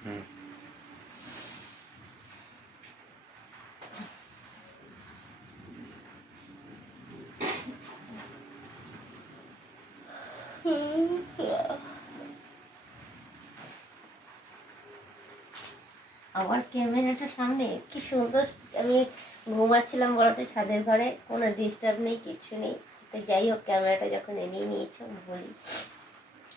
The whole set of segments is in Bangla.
আমার ক্যামেরাটার সামনে কি সুন্দর আমি ঘুমাচ্ছিলাম বলতে ছাদের ঘরে, কোনো ডিস্টার্ব নেই, কিছু নেই। তো যাই হোক, ক্যামেরাটা যখন এনেই নিয়েছো বলি,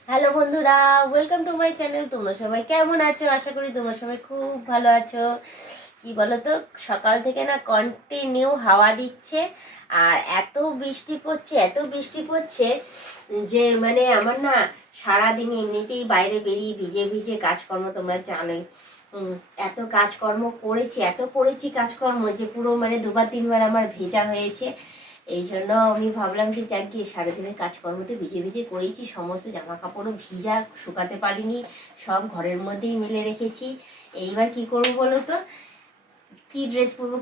হ্যালো বন্ধুরা, ওয়েলকাম টু মাই চ্যানেল। তোমরা সবাই কেমন আছো? আশা করি তোমরা সবাই খুব ভালো আছো। কি বলো তো, সকাল থেকে না কন্টিনিউ হাওয়া দিচ্ছে আর এত বৃষ্টি পড়ছে, এত বৃষ্টি পড়ছে যে মানে আমার না সারাদিন এমনিতেই বাইরে বেরিয়ে ভিজে ভিজে কাজকর্ম তোমরা জানোই। এত কাজকর্ম করেছি, এত করেছি কাজকর্ম যে পুরো মানে দুবার তিনবার আমার ভেজা হয়েছে। এই জন্য আমি ভাবলাম যে যাক গিয়ে সারাদিনের কাজকর্মতে ভিজে ভিজে করেছি, সমস্ত জামা কাপড়ও ভিজা, শুকাতে পারিনি, সব ঘরের মধ্যেই মেলে রেখেছি। এইবার কি করবো বলো তো, কি ড্রেস পরবো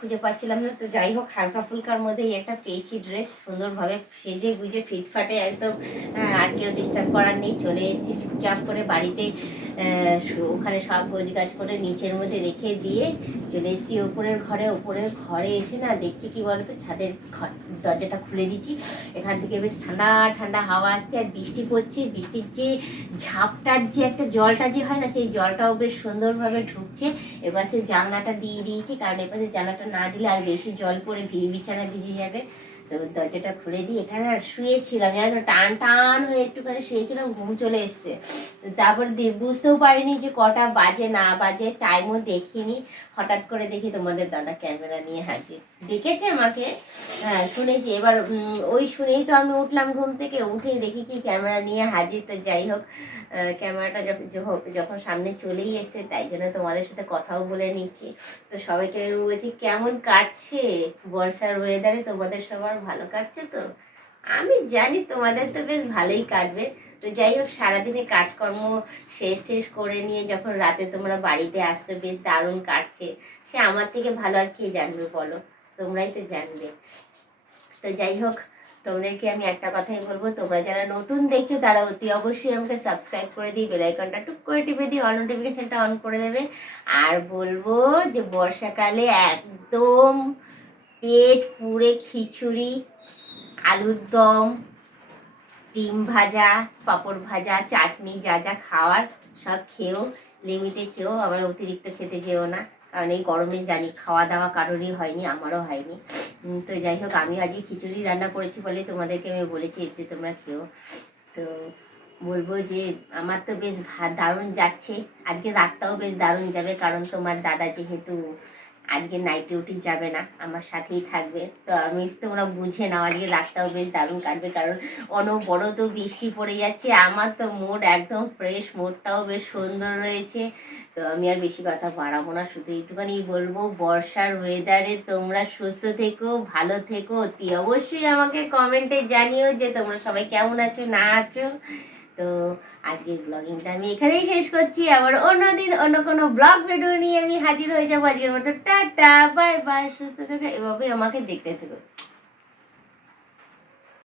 খুঁজে পাচ্ছিলাম না। তো যাই হোক, হালকা ফুলকার মধ্যেই একটা পেয়েছি ড্রেস, সুন্দরভাবে সেজে গুজে ফিটফাটে একদম। আর কেউ ডিস্টার্ব করার নেই, চলে এসেছি চুপচাপ করে বাড়িতে। ওখানে সব গোছ গাছ করে নিচের মধ্যে রেখে দিয়ে চলে এসেছি ওপরের ঘরে এসে না দেখছি কি বলতো, ছাদের দরজাটা খুলে দিচ্ছি, এখান থেকে বেশ ঠান্ডা ঠান্ডা হাওয়া আসছে আর বৃষ্টি পড়ছে। বৃষ্টির যে ঝাপটার যে একটা জলটা যে হয় না, সেই জলটাও বেশ সুন্দরভাবে ঢুকছে। এবার সেই জানলাটা দিয়ে দিয়েছি, কারণ এপাশে জানলাটা না দিলে আর বেশি জল পড়ে বিছানা ভিজে যাবে। তো দরজাটা খুলে দিয়ে এখানে আর শুয়েছিলাম, জানো, টান টান হয়ে একটুখানি শুয়েছিলাম, ঘুম চলে এসছে। তারপর বুঝতেও পারিনি যে কটা বাজে না বাজে, টাইমও দেখিনি। হঠাৎ করে দেখি তোমাদের দাদা ক্যামেরা নিয়ে হাজির। ডেকেছে আমাকে, হ্যাঁ শুনেছি। এবার ওই শুনেই তো আমি উঠলাম ঘুম থেকে, উঠেই দেখি কি ক্যামেরা নিয়ে হাজির। তো যাই হোক, ক্যামেরাটা যখন সামনে চলেই এসছে, তাই জন্য তোমাদের সাথে কথাও বলে নিচ্ছি। তো সবাইকে আমি বলছি কেমন কাটছে বর্ষার ওয়েদারে, তোমাদের সবার ভালো কাটছে তো? আমি জানি তোমাদের তো বেশ ভালোই কাটবে। তো যাই হোক, সারাদিনে কাজকর্ম শেষ করে নিয়ে যখন রাতে তোমরা বাড়িতে আসছো, বেশ দারুণ কাটছে। সে আমার থেকে ভালো আর কে জানবে বলো, তোমরাই তো জানবে। তো যাই হোক, তোমাদেরকে আমি একটা কথাই বলবো, তোমরা যারা নতুন দেখছো তারা অতি অবশ্যই আমাকে সাবস্ক্রাইব করে দিই, বেল আইকনটা টুক করে টিপে দিই, অল নোটিফিকেশনটা অন করে দেবে। আর বলবো যে বর্ষাকালে একদম পেট পুড়ে খিচুড়ি, আলুর দম, ডিম ভাজা, পাঁপড় ভাজা, চাটনি, যা যা খাওয়ার সব খেও, লিমিটে খেও, আবার অতিরিক্ত খেতে যেও না, কারণ এই গরমে জানি খাওয়া দাওয়া কারোরই হয়নি, আমারও হয়নি। তো যাই হোক, আমি আজকে খিচুড়ি রান্না করেছি বলে তোমাদেরকে আমি বলেছি যে তোমরা খেও। তো বলবো যে আমার তো বেশ দারুণ যাচ্ছে, আজকে রাতটাও বেশ দারুণ যাবে, কারণ তোমার দাদা যেহেতু আজকে নাইট ডিউটি যাবে না, আমার সাথেই থাকবে। তো আমি, তোমরা বুঝে নাও, আজকে রাতটাও বেশ দারুণ কাটবে, কারণ অনবরত বৃষ্টি পড়ে যাচ্ছে। আমার তো মুড একদম ফ্রেশ, মুডটাও বেশ সুন্দর রয়েছে। তো আমি আর বেশি কথা বাড়াবো না, শুধু একটুখানি বলবো, বর্ষার ওয়েদারে তোমরা সুস্থ থেকো, ভালো থেকো। অতি অবশ্যই আমাকে কমেন্টে জানিও যে তোমরা সবাই কেমন আছো না আছো। তো আজকের ব্লগিংটা আমি এখানেই শেষ করছি, আবার অন্যদিন অন্য কোনো ব্লগ ভিডিও নিয়ে আমি হাজির হয়ে যাবো। আজকের মতো টাটা, বাই বাই, সুস্থ থেকো, এভাবেই আমাকে দেখতে থেকো।